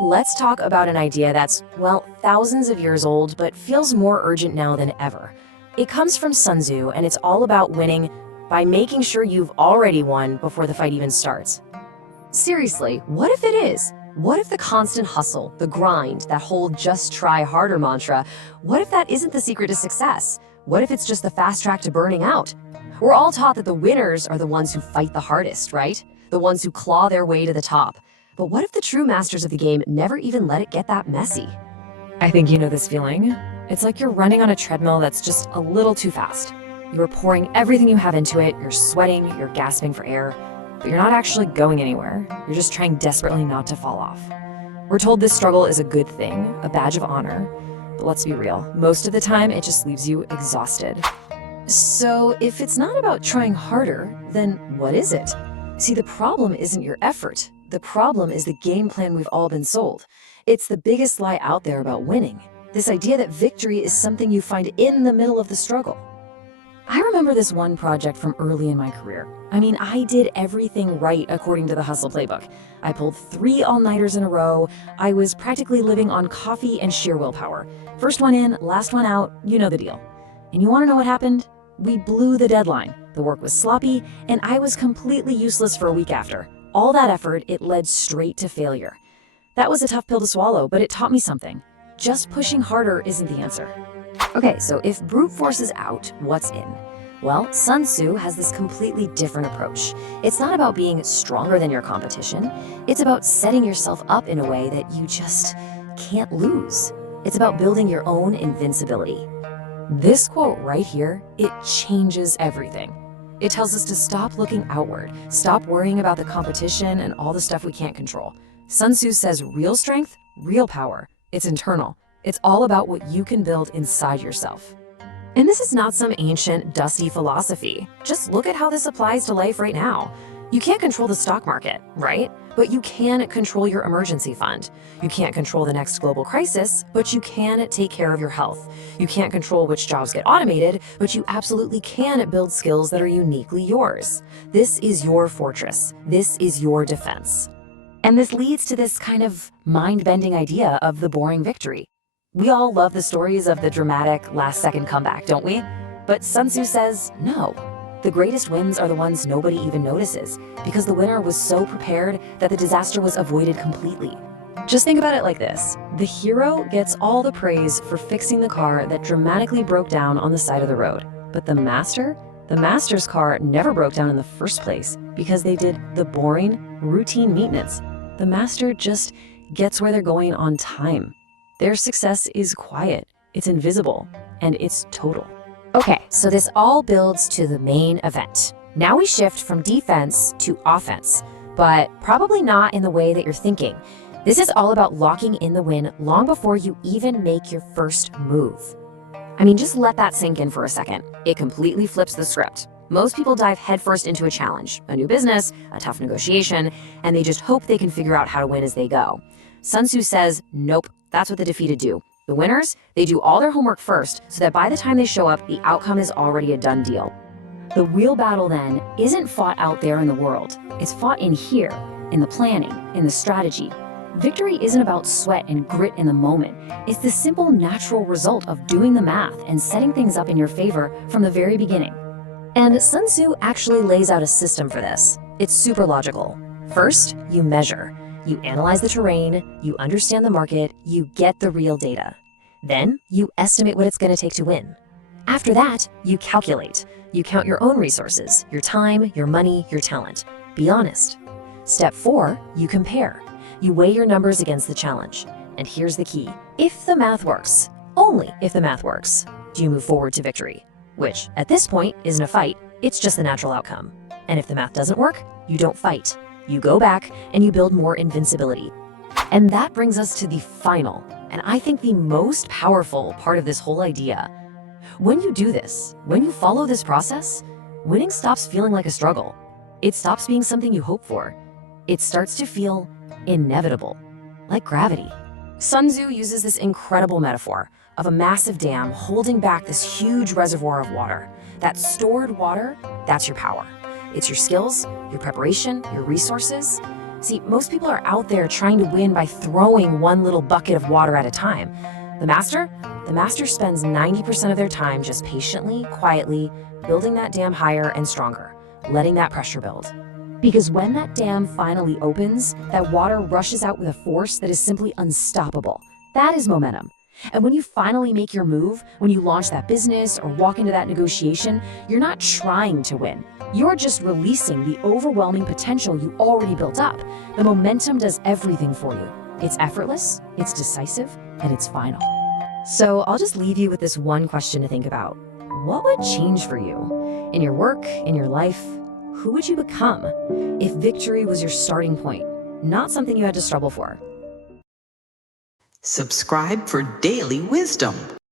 Let's talk about an idea that's, well, thousands of years old, but feels more urgent now than ever. It comes from Sun Tzu, and it's all about winning by making sure you've already won before the fight even starts. Seriously, what if it is? What if the constant hustle, the grind, that whole just try harder mantra, what if that isn't the secret to success? What if it's just the fast track to burning out? We're all taught that the winners are the ones who fight the hardest, right? The ones who claw their way to the top. But what if the true masters of the game never even let it get that messy? I think you know this feeling. It's like you're running on a treadmill that's just a little too fast. You're pouring everything you have into it, you're sweating, you're gasping for air, but you're not actually going anywhere. You're just trying desperately not to fall off. We're told this struggle is a good thing, a badge of honor, but let's be real, most of the time it just leaves you exhausted. So if it's not about trying harder, then what is it? See, the problem isn't your effort. The problem is the game plan we've all been sold. It's the biggest lie out there about winning. This idea that victory is something you find in the middle of the struggle. I remember this one project from early in my career. I mean, I did everything right according to the hustle playbook. I pulled 3 all-nighters in a row. I was practically living on coffee and sheer willpower. First one in, last one out, you know the deal. And you want to know what happened? We blew the deadline. The work was sloppy, and I was completely useless for a week after. All that effort, it led straight to failure. That was a tough pill to swallow, but it taught me something. Just pushing harder isn't the answer. Okay, so if brute force is out, what's in? Well, Sun Tzu has this completely different approach. It's not about being stronger than your competition. It's about setting yourself up in a way that you just can't lose. It's about building your own invincibility. This quote right here, it changes everything. It tells us to stop looking outward, stop worrying about the competition and all the stuff we can't control. Sun Tzu says real strength, real power. It's internal. It's all about what you can build inside yourself. And this is not some ancient, dusty philosophy. Just look at how this applies to life right now. You can't control the stock market, right? But you can control your emergency fund. You can't control the next global crisis, but you can take care of your health. You can't control which jobs get automated, but you absolutely can build skills that are uniquely yours. This is your fortress. This is your defense. And this leads to this kind of mind-bending idea of the boring victory. We all love the stories of the dramatic last-second comeback, don't we? But Sun Tzu says, no. The greatest wins are the ones nobody even notices, because the winner was so prepared that the disaster was avoided completely. Just think about it like this. The hero gets all the praise for fixing the car that dramatically broke down on the side of the road. But the master's car never broke down in the first place because they did the boring, routine maintenance. The master just gets where they're going on time. Their success is quiet, it's invisible, and it's total. Okay, so this all builds to the main event. Now we shift from defense to offense, but probably not in the way that you're thinking. This is all about locking in the win long before you even make your first move. I mean, just let that sink in for a second. It completely flips the script. Most people dive headfirst into a challenge, a new business, a tough negotiation, and they just hope they can figure out how to win as they go. Sun Tzu says, nope, that's what the defeated do. The winners, they do all their homework first so that by the time they show up, the outcome is already a done deal. The real battle then isn't fought out there in the world. It's fought in here, in the planning, in the strategy. Victory isn't about sweat and grit in the moment. It's the simple natural result of doing the math and setting things up in your favor from the very beginning. And Sun Tzu actually lays out a system for this. It's super logical. First, you measure. You analyze the terrain, you understand the market, you get the real data. Then, you estimate what it's going to take to win. After that, you calculate. You count your own resources, your time, your money, your talent. Be honest. Step 4, you compare. You weigh your numbers against the challenge. And here's the key. If the math works, only if the math works, do you move forward to victory. Which, at this point, isn't a fight, it's just the natural outcome. And if the math doesn't work, you don't fight. You go back and you build more invincibility. And that brings us to the final, and I think the most powerful part of this whole idea. When you do this, when you follow this process, winning stops feeling like a struggle. It stops being something you hope for. It starts to feel inevitable, like gravity. Sun Tzu uses this incredible metaphor of a massive dam holding back this huge reservoir of water. That stored water, that's your power. It's your skills, your preparation, your resources. See, most people are out there trying to win by throwing one little bucket of water at a time. The master spends 90% of their time just patiently, quietly, building that dam higher and stronger, letting that pressure build. Because when that dam finally opens, that water rushes out with a force that is simply unstoppable. That is momentum. And when you finally make your move, when you launch that business or walk into that negotiation, you're not trying to win. You're just releasing the overwhelming potential you already built up. The momentum does everything for you. It's effortless, it's decisive, and it's final. So I'll just leave you with this one question to think about. What would change for you? In your work, in your life? Who would you become if victory was your starting point, not something you had to struggle for? Subscribe for daily wisdom.